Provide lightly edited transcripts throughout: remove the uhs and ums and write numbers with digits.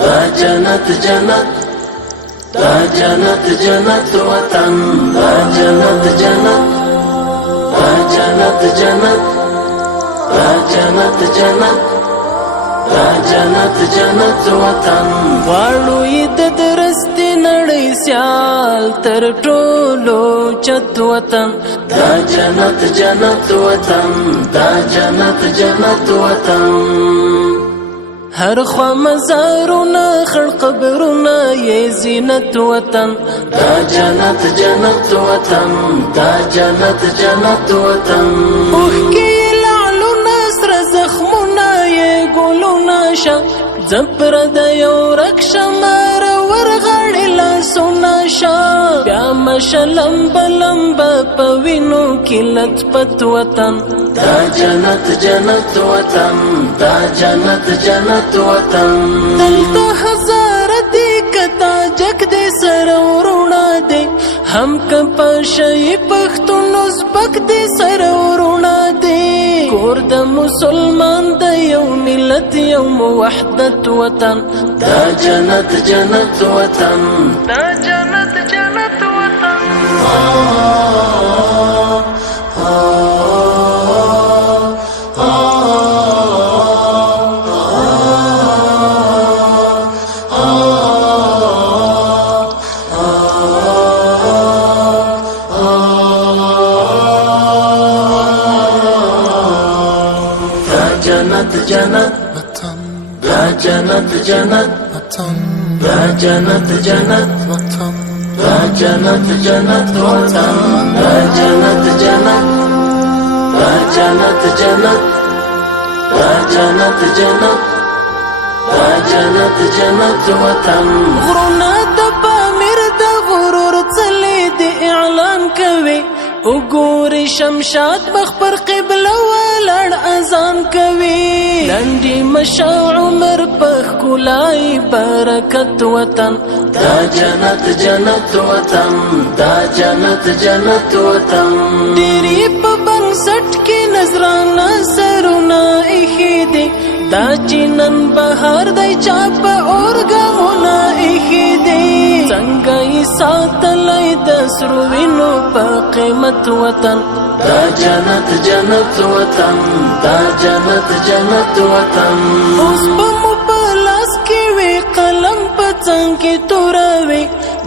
دا جنت جنت دا جنت جنت وطن دا جنت جنت دا جنت جنت دا جنت جنت دا جنت جنت وطن غواړو یې د درستې نړۍ سیال تر ټولو چت وطن دا جنت جنت وطن دا جنت جنت وطن هر خوا مزارونه خړ قبرونه یې زینت وطن دا جنت جنت وطن دا جنت جنت وطن اوښکې لعلونه سره زخمونه یې ګلونه شه زپر د یو رکشه مار ورغړې لاسونه شه بیا مشه لمبه لمبه په وینو کې لطپت وطن دا جنت جنت وطن دا جنت جنت وطن دلته هزار دی کتا جگ دی سر ورونا دی هم کپا شئی پختون ازبک دی سر ورونا دی کور د مسلمان د یو ملت یو موحدت وطن دا جنت جنت وطن دا جنت جنت وطن جنت جنت دا جنت جنت دا جنت جنت دا جنت جنت وطن دا جنت جنت دا جنت جنت دا جنت جنت دا جنت جنت وطن غرونا د پامیر د غرور څلې د اعلان کوي وګوري شمشاد مخ پر قبله ولاړ اذان کوي لنډي مشا عمر په ښکلای برکت وطن دا جنت جنت وطن دا جنت جنت وطن ډېرې په بنسټ کې نظرانه سرونه ایښي دي دا چې نن بهار دی چا په اورګامونه ایښي دي څنګه یې ساتلی د سرو وینو په قیمت وطن دا جنت جنت وطن دا جنت جنت وطن اوس به مو په لاس کې وي قلم په څنګ کې توروي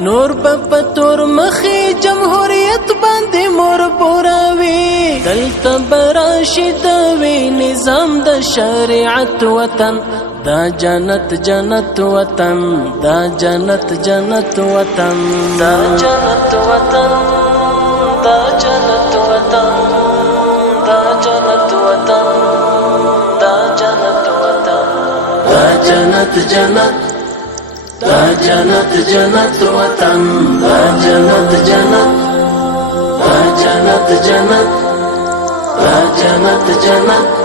نور به په تور مخې جمهوریت باندې مور پوروي دلته به راشي د وي نظام د شریعت وطن دا جنت جنت وطن دا جنت جنت وطن دا جنت وطن دا جنت وطن دا جنت وطن دا جنت وطن دا جنت جنت دا جنت جنت وطن دا جنت جنت دا جنت جنت دا جنت جنت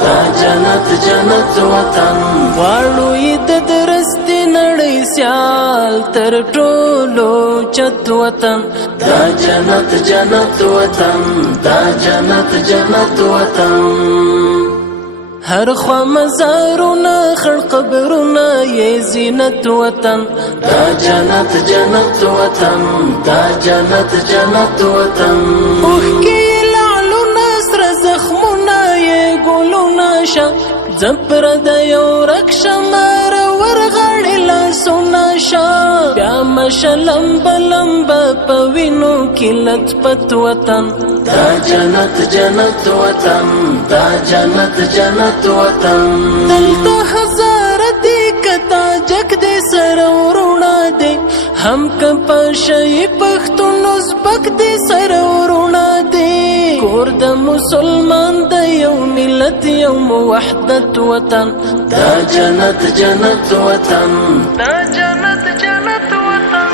دا جنت جنت وطن غواړو یې د درستې نړۍ سیال تر ټولو چت وطن دا جنت جنت وطن دا جنت جنت وطن هر خوا مزارونه خړ قبرونه یې زینت وطن دا جنت جنت وطن دا جنت جنت وطن اوښکې لعلونه سره زخمونه یې ګلونه شه زپر د یو رکشه مار ورغړې لاسونه شه بیا مشه لمبه لمبه په وینو کې لطپت وطن دا جنت جنت وطن دا جنت جنت وطن دلته هزار دی کتا جگ دی سر ورونا دی هم کپا شئی پختون ازبک دی سر ورونا دی کور د مسلمان د یو ملت یو موحدت وطن دا جنت جنت وطن دا جنت جنت وطن